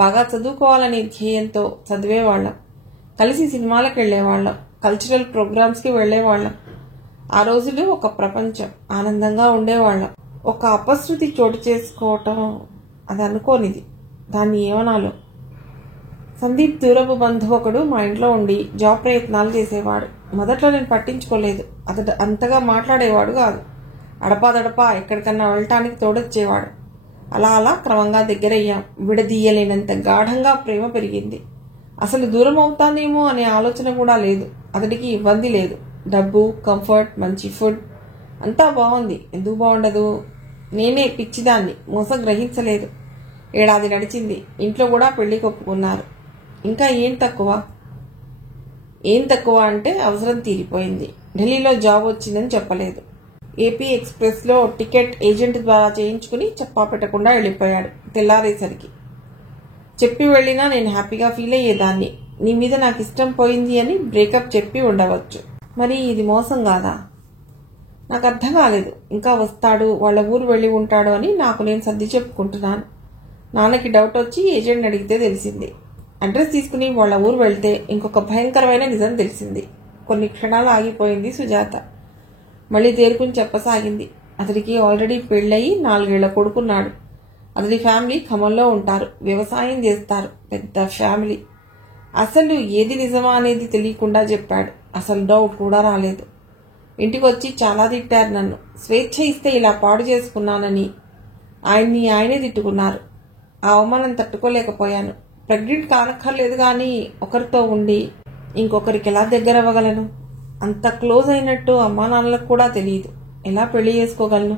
బాగా చదువుకోవాలనే ధ్యేయంతో చదివేవాళ్లం. కలిసి సినిమాలకు వెళ్లేవాళ్లం, కల్చరల్ ప్రోగ్రామ్స్కి వెళ్లేవాళ్లం. ఆ రోజులు ఒక ప్రపంచం. ఆనందంగా ఉండేవాళ్లం. ఒక అపశృతి చోటు చేసుకోవటం అది అనుకోనిది. దాన్ని ఏమనాలో. సందీప్ దూరపు బంధువు ఒకడు మా ఇంట్లో ఉండి జాబ్ ప్రయత్నాలు చేసేవాడు. మొదట్లో నేను పట్టించుకోలేదు. అతడు అంతగా మాట్లాడేవాడు కాదు. అడపాదడపా ఎక్కడికన్నా వెళ్ళటానికి తోడొచ్చేవాడు. అలా అలా క్రమంగా దగ్గరయ్యాం. విడదీయలేనంత గాఢంగా ప్రేమ పెరిగింది. అసలు దూరం అవుతానేమో అనే ఆలోచన కూడా లేదు. అతడికి ఇబ్బంది లేదు. డబ్బు, కంఫర్ట్, మంచి ఫుడ్ అంతా బాగుంది. ఎందుకు బాగుండదు? నేనే పిచ్చిదాన్ని, మోసం గ్రహించలేదు. 1 ఏడాది నడిచింది. ఇంట్లో కూడా పెళ్లికి ఒప్పుకున్నారు. ఇంకా ఏం తక్కువ? ఏం తక్కువ అంటే అవసరం తీరిపోయింది. ఢిల్లీలో జాబ్ వచ్చిందని చెప్పలేదు. ఏపీ ఎక్స్ప్రెస్లో టికెట్ ఏజెంట్ ద్వారా చేయించుకుని చెప్పా పెట్టకుండా వెళ్ళిపోయాడు. తెల్లారేసరికి చెప్పి వెళ్ళినా నేను హ్యాపీగా ఫీల్ అయ్యేదాన్ని. నీ మీద నాకు ఇష్టం పోయింది అని బ్రేకప్ చెప్పి ఉండవచ్చు. మరి ఇది మోసం కాదా? నాకు అర్థం కాలేదు. ఇంకా వస్తాడు, వాళ్ళ ఊరు వెళ్ళి ఉంటాడు అని నాకు నేను సర్ది చెప్పుకుంటున్నాను. నాన్నకి డౌట్ వచ్చి ఏజెంట్ అడిగితే తెలిసింది. అడ్రస్ తీసుకుని వాళ్ళ ఊరు వెళ్తే ఇంకొక భయంకరమైన నిజం తెలిసింది. కొన్ని క్షణాలు ఆగిపోయింది సుజాత. మళ్ళీ తేరుకుని చెప్పసాగింది. అతడికి ఆల్రెడీ పెళ్ళయి 4 ఏళ్ల కొడుకున్నాడు. అతని ఫ్యామిలీ ఖమ్మంలో ఉంటారు, వ్యవసాయం చేస్తారు, పెద్ద ఫ్యామిలీ. అసలు ఏది నిజమా అనేది తెలియకుండా చెప్పాడు. అసలు డౌట్ కూడా రాలేదు. ఇంటికి వచ్చి చాలా తిట్టారు నన్ను. స్వేచ్ఛ ఇస్తే ఇలా పాడు చేసుకున్నానని ఆయనే తిట్టుకున్నారు. ఆ అవమానం తట్టుకోలేకపోయాను. ప్రెగ్నెంట్ కానక్కర్లేదు కానీ ఒకరితో ఉండి ఇంకొకరికి ఎలా దగ్గర అవ్వగలను? అంత క్లోజ్ అయినట్టు అమ్మా నాన్నలకు కూడా తెలియదు. ఎలా పెళ్లి చేసుకోగలను?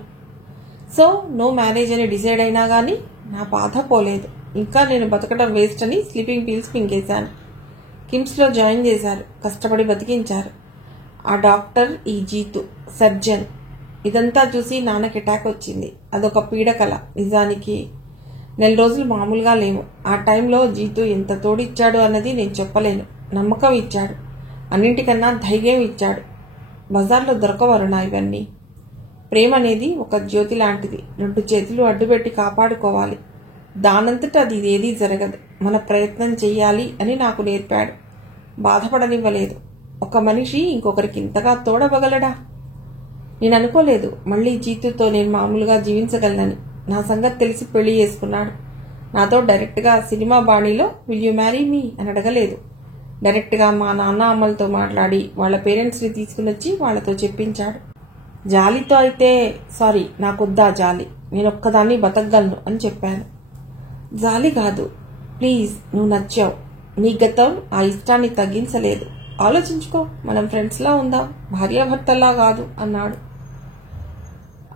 సో నో మ్యారేజ్ అని డిసైడ్ అయినా కానీ నా బాధ పోలేదు. ఇంకా నేను బతకడం వేస్ట్ అని స్లీపింగ్ పిల్స్ మింగేశాను. కిమ్స్లో జాయిన్ చేశారు. కష్టపడి బతికించారు. ఆ డాక్టర్ ఈ జీతు సర్జన్. ఇదంతా చూసి నాన్నకి అటాక్ వచ్చింది. అదొక పీడకల. నిజానికి 4 రోజులు మామూలుగా లేవు. ఆ టైంలో జీతు ఎంత తోడిచ్చాడు అన్నది నేను చెప్పలేను. నమ్మకం ఇచ్చాడు. అన్నింటికన్నా ధైర్యం ఇచ్చాడు. బజార్లో దొరకవరునా ఇవన్నీ. ప్రేమ అనేది ఒక జ్యోతి లాంటిది. 2 చేతులు అడ్డుపెట్టి కాపాడుకోవాలి. దానంతట అది ఏదీ జరగదు. మన ప్రయత్నం చెయ్యాలి అని నాకు నేర్పాడు. బాధపడనివ్వలేదు. ఒక మనిషి ఇంకొకరికి ఇంతగా తోడవగలడా? నేను అనుకోలేదు మళ్ళీ జీతుతో నేను మామూలుగా జీవించగలనని. నా సంగతి తెలిసి పెళ్లి చేసుకున్నాడు. నాతో డైరెక్ట్గా సినిమా బాణీలో విల్ యూ మ్యారీ మీ అని అడగలేదు. డైరెక్ట్గా మా నాన్న అమ్మలతో మాట్లాడి వాళ్ళ పేరెంట్స్ని తీసుకుని వచ్చి వాళ్ళతో చెప్పించాడు. జాలితో అయితే సారీ నాకొద్దా జాలి, నేను ఒక్కదాన్ని బతకగలను అని చెప్పాను. జాలి కాదు, ప్లీజ్ నువ్వు నచ్చావు. నీ గతం ఆ ఇష్టాన్ని తగ్గించలేదు. ఆలోచించుకో, మనం ఫ్రెండ్స్లా ఉందాం, భార్యాభర్తల్లా కాదు అన్నాడు.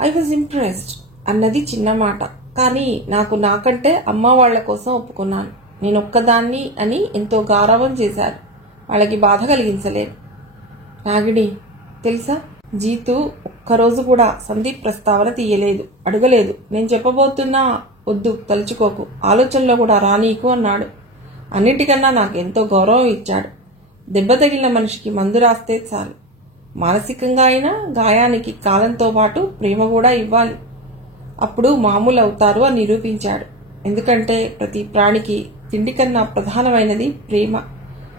ఐ వాజ్ ఇంప్రెస్డ్ అన్నది చిన్న మాట, కానీ నాకు నాకంటే అమ్మ వాళ్ల కోసం ఒప్పుకున్నాను. నేను ఒక్కదాన్ని అని ఎంతో గారాబం చేశారు. వాళ్ళకి బాధ కలిగించలేదు. రాగిణి తెలుసా, జీతు ఒక్కరోజు కూడా సందీప్ ప్రస్తావన తీయలేదు, అడగలేదు. నేను చెప్పబోతున్నా వద్దు, తలుచుకోకు, ఆలోచనలో కూడా రానీకు అన్నాడు. అన్నిటికన్నా నాకు ఎంతో గౌరవం ఇచ్చాడు. దెబ్బ తగిలిన మనిషికి మందు రాస్తే చాలు. మానసికంగా అయినా గాయానికి కాలంతో పాటు ప్రేమ కూడా ఇవ్వాలి. అప్పుడు మామూలు అవుతారు అని నిరూపించాడు. ఎందుకంటే ప్రతి ప్రాణికి తిండి కన్నా ప్రధానమైనది ప్రేమ.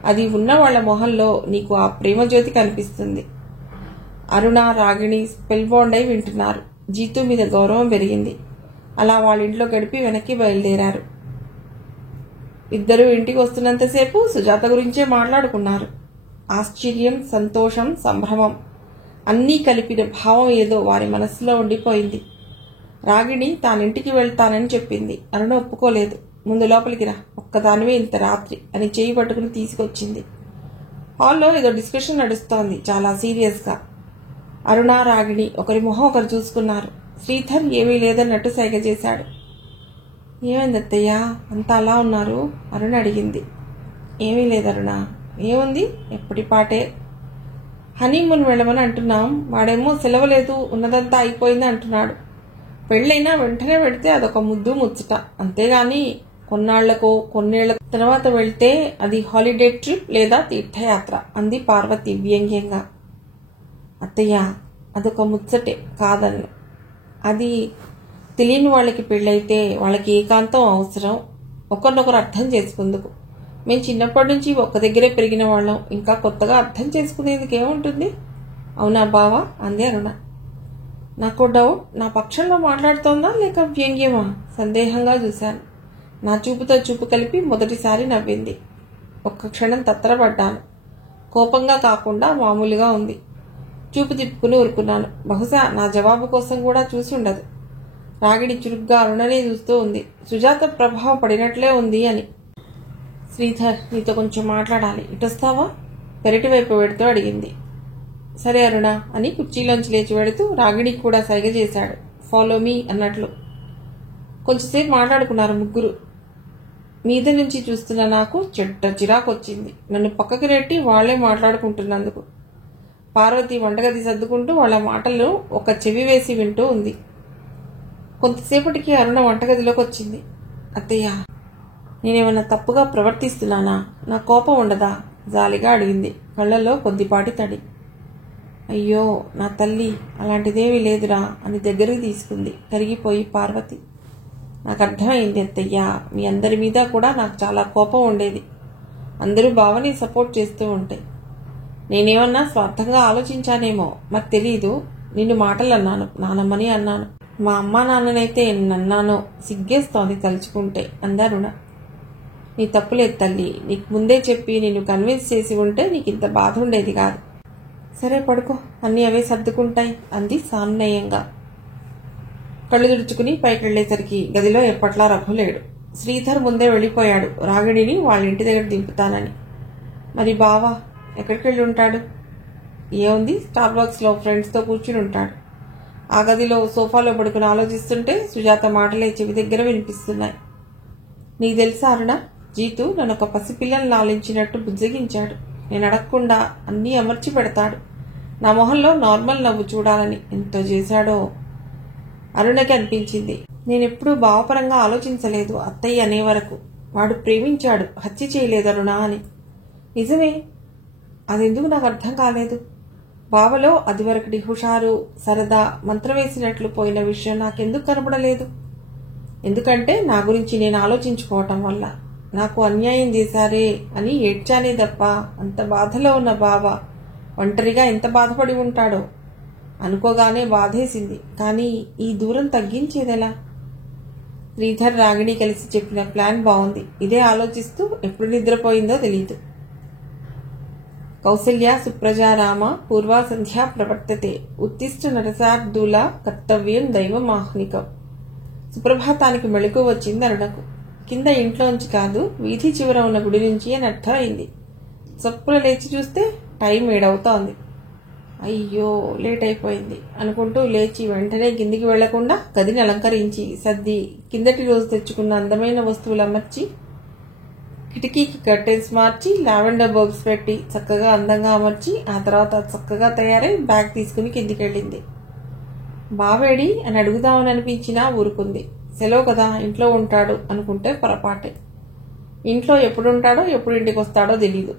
అది ఉన్న వాళ్ల మొహంలో నీకు ఆ ప్రేమ జ్యోతి కనిపిస్తుంది. అరుణ, రాగిణి స్పెల్ బౌండ్ అయి వింటున్నారు. జీతు మీద గౌరవం పెరిగింది. అలా వాళ్ళ ఇంట్లో గడిపి వెనక్కి బయలుదేరారు. ఇద్దరూ ఇంటికి వస్తున్నంతసేపు సుజాత గురించే మాట్లాడుకున్నారు. ఆశ్చర్యం, సంతోషం, సంభ్రమం అన్నీ కలిపిన భావం ఏదో వారి మనస్సులో ఉండిపోయింది. రాగిణి తానింటికి వెళ్తానని చెప్పింది. అరుణ ఒప్పుకోలేదు. ముందు లోపలికి రా, ఒక్కదానివే ఇంత రాత్రి అని చేయి పట్టుకుని తీసుకొచ్చింది. హాల్లో ఏదో డిస్కషన్ నడుస్తోంది, చాలా సీరియస్గా. అరుణ, రాగిణి ఒకరి మొహం ఒకరు చూసుకున్నారు. శ్రీధర్ ఏమీ లేదన్నట్టు సైగ చేశాడు. ఏమైంది అత్తయ్య, అంతా అలా ఉన్నారు? అరుణ అడిగింది. ఏమీ లేదు అరుణ. ఏముంది, ఎప్పటిపాటే. హనీమూన్ వెళ్ళమని అంటున్నాం. వాడేమో సెలవులేదు, ఉన్నదంతా అయిపోయింది అంటున్నాడు. పెళ్ళైనా వెంటనే వెళితే అదొక ముద్దు ముచ్చట, అంతేగాని కొన్నేళ్ల తర్వాత వెళ్తే అది హాలిడే ట్రిప్ లేదా తీర్థయాత్ర అంది పార్వతి వ్యంగ్యంగా. అత్తయ్య అదొక ముచ్చటే కాదన్ను. అది తెలియని వాళ్ళకి పెళ్ళైతే వాళ్ళకి ఏకాంతం అవసరం, ఒకరినొకరు అర్థం చేసుకుందుకు. మేము చిన్నప్పటి నుంచి ఒక్క దగ్గరే పెరిగిన వాళ్ళం, ఇంకా కొత్తగా అర్థం చేసుకునేందుకు ఏముంటుంది? అవునా బావా అంది అరుణ. నాకు డౌట్, నా పక్షంలో మాట్లాడుతోందా లేక వ్యంగ్యమా? సందేహంగా చూశాను. నా చూపుతో చూపు కలిపి మొదటిసారి నవ్వింది. ఒక్క క్షణం తత్తరపడ్డాను. కోపంగా కాకుండా మామూలుగా ఉంది. చూపు తిప్పుకుని ఊరుకున్నాను. బహుశా నా జవాబు కోసం కూడా చూసి ఉండదు. రాగిణి చురుగ్గా అరుణనే చూస్తూ ఉంది. సుజాత ప్రభావం పడినట్లే ఉంది అని. శ్రీధర్ నీతో కొంచెం మాట్లాడాలి, ఇటొస్తావా? పెరటి వైపు వెడుతూ అడిగింది. సరే అరుణ అని కుర్చీలోంచి లేచి వెడుతూ రాగిణికి కూడా సైగ చేశాడు. ఫాలో మీ అన్నట్లు. కొంచెంసేపు మాట్లాడుకున్నారు ముగ్గురు. మీద నుంచి చూస్తున్న నాకు చెడ్డ చిరాకొచ్చింది. నన్ను పక్కకు నెట్టి వాళ్లే మాట్లాడుకుంటున్నందుకు. పార్వతి వంటగది సర్దుకుంటూ వాళ్ళ మాటలు ఒక చెవి వేసి వింటూ ఉంది. కొంతసేపటికి అరుణ వంటగదిలోకి వచ్చింది. అత్తయ్య నేనేమన్నా తప్పుగా ప్రవర్తిస్తున్నానా? నా కోపం ఉండదా? జాలిగా అడిగింది, కళ్లలో కొద్దిపాటి తడి. అయ్యో నా తల్లి, అలాంటిదేమీ లేదురా అని దగ్గరికి తీసుకుంది కరిగిపోయి పార్వతి. నాకు అర్థమైంది అత్తయ్య, మీ అందరి మీద కూడా నాకు చాలా కోపం ఉండేది. అందరూ బావని సపోర్ట్ చేస్తూ ఉంటే నేనేమన్నా స్వార్థంగా ఆలోచించానేమో మరి తెలీదు. నిన్ను మాటలు అన్నాను, నానమ్మని అన్నాను. మా అమ్మా నాన్ననైతే నన్నానో సిగ్గేస్తోంది తలుచుకుంటే అంది అరుణ. నీ తప్పులేదు తల్లి, నీకు ముందే చెప్పి నిన్ను కన్విన్స్ చేసి ఉంటే నీకు ఇంత బాధ ఉండేది కాదు. సరే పడుకో, అన్నీ అవే సర్దుకుంటాయి అంది సామ్నయంగా. కళ్ళు తుడుచుకుని పైకి వెళ్లేసరికి గదిలో ఎప్పట్లా రఘు లేడు. శ్రీధర్ ముందే వెళ్ళిపోయాడు రాగిణిని వాళ్ళ ఇంటి దగ్గర దింపుతానని. మరి బావా ఎక్కడికి వెళ్ళి ఉంటాడు? ఏముంది, స్టార్ బాక్స్లో ఫ్రెండ్స్తో కూర్చుని ఉంటాడు. ఆ గదిలో సోఫాలో పడుకుని ఆలోచిస్తుంటే సుజాత మాటలే చెవి దగ్గర వినిపిస్తున్నాయి. నీకు తెలుసా అరుణ, జీతు నన్ను ఒక పసిపిల్లని లాలించినట్టు బుజ్జగించాడు. నేను అడగకుండా అన్నీ అమర్చి పెడతాడు. నా మొహంలో నార్మల్ నవ్వు చూడాలని ఎంతో చేశాడో. అరుణకి అనిపించింది, నేనెప్పుడూ భావపరంగా ఆలోచించలేదు అత్తయ్య అనే వరకు. వాడు ప్రేమించాడు, హత్య చేయలేదు అరుణ అని. నిజమే, అదెందుకు నాకు అర్థం కాలేదు. బావలో అదివరకటి హుషారు సరదా మంత్రం వేసినట్లు పోయిన విషయం నాకెందుకు కనబడలేదు? ఎందుకంటే నా గురించి నేను ఆలోచించుకోవటం వల్ల. నాకు అన్యాయం చేశారే అని ఏడ్చానే తప్ప అంత బాధలో ఉన్న బావ ఒంటరిగా ఎంత బాధపడి ఉంటాడో అనుకోగానే బాధేసింది. కానీ ఈ దూరం తగ్గించేదెలా? శ్రీధర్ రాగిణి కలిసి చెప్పిన ప్లాన్ బాగుంది. ఇదే ఆలోచిస్తూ ఎప్పుడు నిద్రపోయిందో తెలియదు. కౌసల్య సుప్రజారామ పూర్వా సంధ్యా ప్రవర్తతే ఉత్తిష్ట నరసార్దూల కర్తవ్యం దైవమాహ్నికం. సుప్రభాతానికి మెళుకు వచ్చింది అరుణకు. కింద ఇంట్లోంచి కాదు, వీధి చివర ఉన్న గుడి నుంచి అని అర్థమైంది. చప్పున లేచి చూస్తే టైం 7 అవుతోంది. అయ్యో లేట్ అయిపోయింది అనుకుంటూ లేచి వెంటనే కిందికి వెళ్లకుండా గదిని అలంకరించి సర్ది కిందటి రోజు తెచ్చుకున్న అందమైన వస్తువులు అమర్చి కిటికీకి కర్టెన్స్ మార్చి లావెండర్ బల్బ్స్ పెట్టి చక్కగా అందంగా అమర్చి ఆ తర్వాత చక్కగా తయారై బ్యాగ్ తీసుకుని కిందికి వెళ్ళింది. బావేడి అని అడుగుదామని అనిపించినా ఊరుకుంది. సెలవు కదా, ఇంట్లో ఉంటాడు అనుకుంటే పొరపాటే. ఇంట్లో ఎప్పుడుంటాడో ఎప్పుడు ఇంటికి వస్తాడో తెలీదు.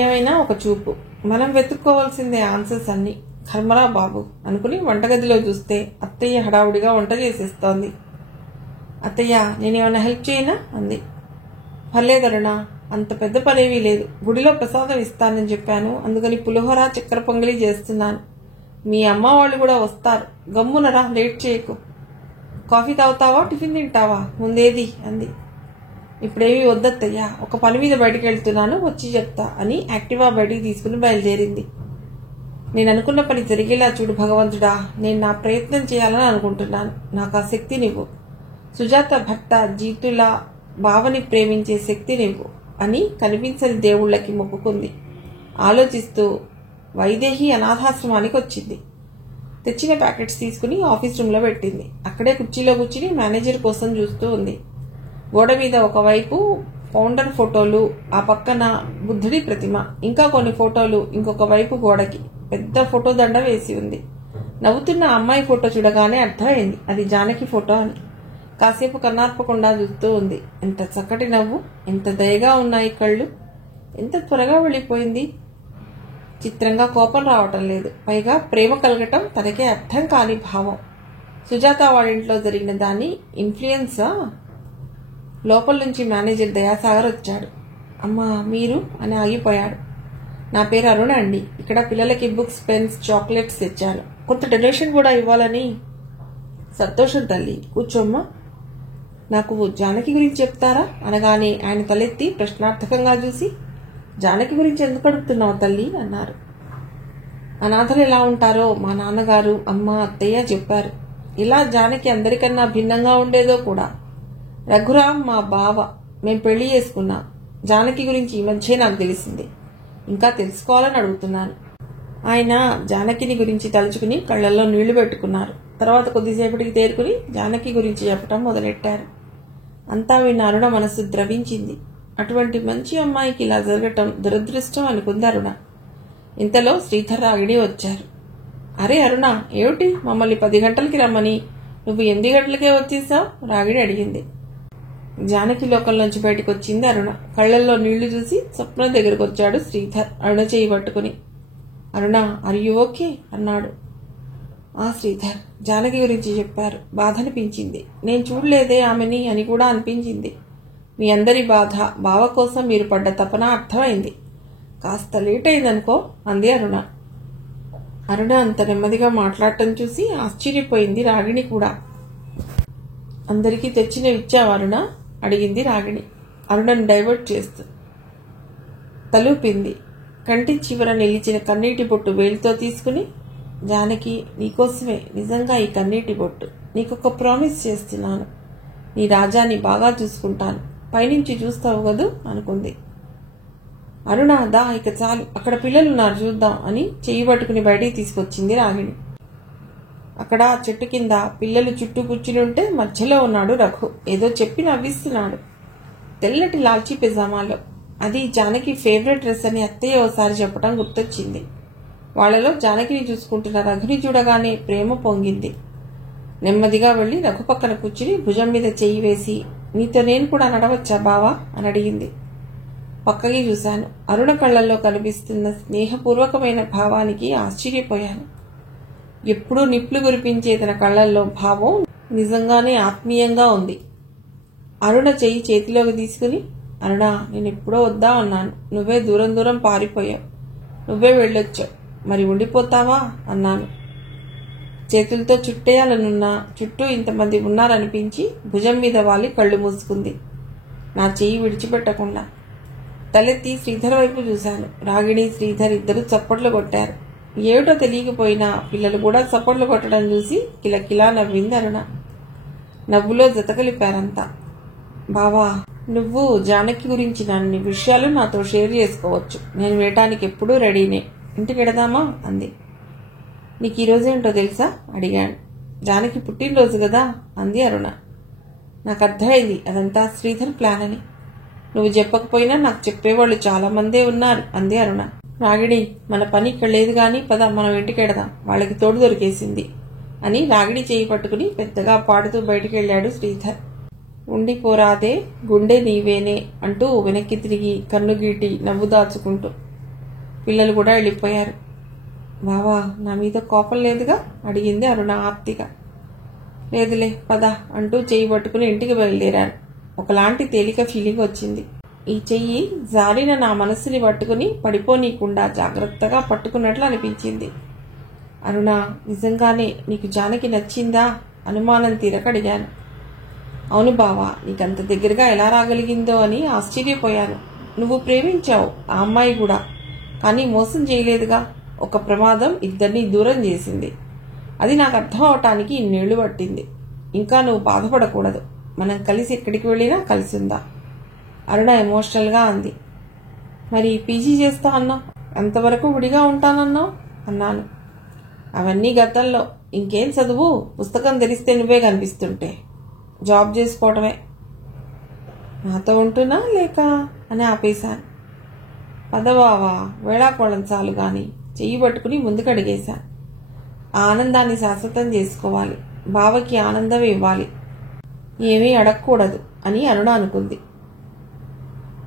ఏమైనా ఒక చూపు, మనం వెతుక్కోవాల్సిందే ఆన్సర్స్ అన్ని. కర్మరా బాబు అనుకుని వంటగదిలో చూస్తే అత్తయ్య హడావుడిగా వంట చేసేస్తోంది. అత్తయ్య నేనేమైనా హెల్ప్ చేయనా అంది. పర్లేదరుణా, అంత పెద్ద పనేవీ లేదు. గుడిలో ప్రసాదం ఇస్తానని చెప్పాను, అందుకని పులిహోర చక్కెర పొంగలి చేస్తున్నాను. మీ అమ్మ వాళ్ళు కూడా వస్తారు, గమ్మునరా, లేట్ చేయకు. కాఫీ తాగుతావా టిఫిన్ తింటావా ముందేది అంది. ఇప్పుడేమీ వద్దత్తయ్యా, ఒక పని మీద బయటికి వెళ్తున్నాను, వచ్చి చెప్తా అని యాక్టివా బయటికి తీసుకుని బయలుదేరింది. నేను అనుకున్న పని జరిగేలా చూడు భగవంతుడా, నేను నా ప్రయత్నం చేయాలని అనుకుంటున్నాను, నాకు ఆ శక్తినివ్వు. సుజాత భర్త జీతులా బావని ప్రేమించే శక్తినివ్వు అని కనిపించని దేవుళ్లకి మొక్కుకుంది. ఆలోచిస్తూ వైదేహి అనాథాశ్రమానికి వచ్చింది. తెచ్చిన ప్యాకెట్స్ తీసుకుని ఆఫీస్ రూమ్లో పెట్టింది. అక్కడే కుర్చీలో కూర్చుని మేనేజర్ కోసం చూస్తూ ఉంది. గోడ మీద ఒకవైపు ఫౌండర్ ఫోటోలు, ఆ పక్కన బుద్ధుడి ప్రతిమ, ఇంకా కొన్ని ఫోటోలు ఇంకొక వైపు గోడకి పెద్ద ఫోటో దండ వేసి ఉంది. నవ్వుతున్న అమ్మాయి ఫోటో చూడగానే అర్థమైంది అది జానకి ఫోటో అని. కాసేపు కన్నార్పకుండా చూస్తూ ఉంది. ఎంత చక్కటి నవ్వు, ఎంత దయగా ఉన్నాయి కళ్ళు, ఎంత త్వరగా వెళ్ళిపోయింది. చిత్రంగా కోపం రావటం లేదు, పైగా ప్రేమ కలగటం తనకే అర్థం కాని భావం. సుజాత వాడింట్లో జరిగిన దాన్ని ఇన్ఫ్లుయెన్సా? లోపల నుంచి మేనేజర్ దయాసాగర్ వచ్చాడు. అమ్మా మీరు అని ఆగిపోయాడు. నా పేరు అరుణ అండి, ఇక్కడ పిల్లలకి బుక్స్, పెన్స్, చాక్లెట్స్ తెచ్చాను, కొంత డొనేషన్ కూడా ఇవ్వాలని. సంతోషం తల్లి, కూర్చోమ్మా. నాకు జానకి గురించి చెప్తారా అనగానే ఆయన తలెత్తి ప్రశ్నార్థకంగా చూసి, జానకి గురించి ఎందుకు అడుగుతున్నావు తల్లి అన్నారు. అనాథలు ఎలా ఉంటారో మా నాన్నగారు, అమ్మ, అత్తయ్య చెప్పారు. ఇలా జానకి అందరికన్నా భిన్నంగా ఉండేదో కూడా. రఘురామ్ మా బావ, మేం పెళ్లి చేసుకున్నాం. జానకి గురించి ఈ మధ్య నాకు తెలిసింది, ఇంకా తెలుసుకోవాలని అడుగుతున్నాను. ఆయన జానకిని గురించి తలుచుకుని కళ్లల్లో నీళ్లు పెట్టుకున్నారు. తర్వాత కొద్దిసేపటికి తేరుకుని జానకి గురించి చెప్పటం మొదలెట్టారు. అంతా విన్న అరుణ మనసు ద్రవించింది. అటువంటి మంచి అమ్మాయికి ఇలా జరగటం దురదృష్టం అనుకుంది అరుణ. ఇంతలో శ్రీధర్ రాగిణి వచ్చారు. అరే అరుణ, ఏమిటి మమ్మల్ని 10 గంటలకి రమ్మని నువ్వు 8 గంటలకే వచ్చేసావు? రాగిణి అడిగింది. జానకి లోకంలోంచి బయటకు వచ్చింది అరుణ. కళ్లల్లో నీళ్లు చూసి స్వప్న దగ్గరకు వచ్చాడు శ్రీధర్ అరుణ చేయి పట్టుకుని. అరుణ, ఆర్ యు ఓకే అన్నాడు. ఆ శ్రీధర్, జానకి గురించి చెప్పారు, బాధ అనిపించింది. నేను చూడలేదే ఆమెని అని కూడా అనిపించింది. మీ అందరి బాధ, బావ కోసం మీరు పడ్డ తపన అర్థమైంది. కాస్త లేట్ అయిందనుకో అంది అరుణ. అరుణ అంత నెమ్మదిగా మాట్లాడటం చూసి ఆశ్చర్యపోయింది రాగిణి కూడా. అందరికీ తెచ్చినవి ఇచ్చావు అరుణ అడిగింది రాగిణి అరుణను డైవర్ట్ చేస్తూ. తలూపింది. కంటి చివర నిలిచిన కన్నీటి బొట్టు వేలితో తీసుకుని, జానకి, నీకోసమే నిజంగా ఈ కన్నీటి బొట్టు. నీకొక ప్రామిస్ చేస్తున్నాను. నీ రాజాని బాగా చూసుకుంటాను. పైనుంచి చూస్తావు కదూ అనుకుంది. అరుణ, దా ఇక చాలు, అక్కడ పిల్లలున్నారు చూద్దాం అని చెయ్యి పట్టుకుని బయటికి తీసుకొచ్చింది రాగిణి. అక్కడ చెట్టు కింద పిల్లలు చుట్టూ కూర్చుని మధ్యలో ఉన్నాడు రఘు. ఏదో చెప్పి నవ్విస్తున్నాడు. తెల్లటి లాల్చీ పిజామాలో. అది జానకి ఫేవరెట్ డ్రెస్ అని అత్తయ్య ఓసారి చెప్పడం గుర్తొచ్చింది. వాళ్లలో జానకిని చూసుకుంటున్న రఘుని చూడగానే ప్రేమ పొంగింది. నెమ్మదిగా వెళ్లి రఘు పక్కన కూర్చుని భుజం మీద చెయ్యి వేసి, నీతో నేను కూడా నడవచ్చా బావా అని అడిగింది. పక్కకి చూశాను. అరుణ కళ్లల్లో కనిపిస్తున్న స్నేహపూర్వకమైన భావానికి ఆశ్చర్యపోయాను. ఎప్పుడూ నిప్పులు కురిపించే తన కళ్లల్లో భావం నిజంగానే ఆత్మీయంగా ఉంది. అరుణ చెయ్యి చేతిలోకి తీసుకుని, అరుణ, నేనెప్పుడో వద్దా అన్నాను. నువ్వే దూరం దూరం పారిపోయావు. నువ్వే వెళ్ళొచ్చావు. మరి ఉండిపోతావా అన్నాను. చేతులతో చుట్టేయాలనున్నా చుట్టూ ఇంతమంది ఉన్నారనిపించి భుజం మీద వాలి కళ్ళు మూసుకుంది, నా చెయ్యి విడిచిపెట్టకుండా. తలెత్తి శ్రీధర్ వైపు చూశాను. రాగిణి, శ్రీధర్ ఇద్దరు చప్పట్లు కొట్టారు. ఏమిటో తెలియకపోయినా పిల్లలు కూడా చప్పట్లు కొట్టడం చూసి కిలకిలా నవ్వింది అరుణ. నవ్వులో జతకలిపారంతా. బావా, నువ్వు జానకి గురించి అన్ని విషయాలు నాతో షేర్ చేసుకోవచ్చు. నేను వేయటానికి ఎప్పుడూ రెడీనే. ఇంటికి వెడదామా అంది. నీకు ఈరోజేంటో తెలుసా అడిగాను. జానకి పుట్టినరోజు కదా అంది అరుణ. నాకు అర్థమైంది అదంతా శ్రీధర్ ప్లాన్ అని. నువ్వు చెప్పకపోయినా నాకు చెప్పేవాళ్ళు చాలా మందే ఉన్నారు అంది అరుణ. రాగిణి, మన పని ఇక్కడ లేదు గాని పద మనం ఇంటికి వెడదాం, వాళ్ళకి తోడు దొరికేసింది అని రాగిణి చేయి పట్టుకుని పెద్దగా పాడుతూ బయటికి వెళ్లాడు శ్రీధర్. ఉండిపోరాదే గుండె నీవేనే అంటూ వెనక్కి తిరిగి కన్ను గీటి నవ్వు దాచుకుంటూ. పిల్లలు కూడా వెళ్ళిపోయారు. బావా, నా మీద కోపం లేదుగా అడిగింది అరుణ ఆప్తిగా. లేదులే పద అంటూ చెయ్యి పట్టుకుని ఇంటికి బయలుదేరారు. ఒకలాంటి తేలిక ఫీలింగ్ వచ్చింది. ఈ చెయ్యి జారిన నా మనస్సుని పట్టుకుని పడిపోనీయకుండా జాగ్రత్తగా పట్టుకున్నట్లు అనిపించింది. అరుణ, నిజంగానే నీకు జానకి నచ్చిందా అనుమానం తీరకడిగాను. అవును బావా, నీకంత దగ్గరగా ఎలా రాగలిగిందో అని ఆశ్చర్యపోయాను. నువ్వు ప్రేమించావు, ఆ అమ్మాయి కూడా, కానీ మోసం చేయలేదుగా. ఒక ప్రమాదం ఇద్దరిని దూరం చేసింది. అది నాకు అర్థం అవటానికి ఇన్నేళ్లు పట్టింది. ఇంకా నువ్వు బాధపడకూడదు. మనం కలిసి ఎక్కడికి వెళ్ళినా కలిసి ఉందా అరుణ ఎమోషనల్గా అంది. మరి పీజీ చేస్తా అన్నావు, అంతవరకు విడిగా ఉంటానన్నావు అన్నాను. అవన్నీ గతంలో. ఇంకేం చదువు, పుస్తకం తెరిస్తే నువ్వే కనిపిస్తుంటే. జాబ్ చేసుకోవటమే. నాతో ఉంటున్నా లేక అని ఆపేశాను. పదవావా, వేళాకోళం చాలు గాని చెయ్యి పట్టుకుని ముందుకడిగేశాను. ఆ ఆనందాన్ని శాశ్వతం చేసుకోవాలి. బావకి ఆనందం ఇవ్వాలి, ఏమీ అడగకూడదు అని అరుణ అనుకుంది.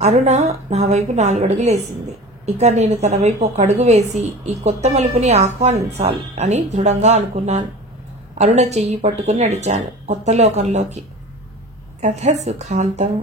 అరుణ నా వైపు 4 అడుగులేసింది. ఇక నేను తన వైపు 1 అడుగు వేసి ఈ కొత్త మలుపుని ఆహ్వానించాలి అని దృఢంగా అనుకున్నాను. అరుణ చెయ్యి పట్టుకుని నడిచాను కొత్త లోకంలోకి. కథ సుఖాంతం.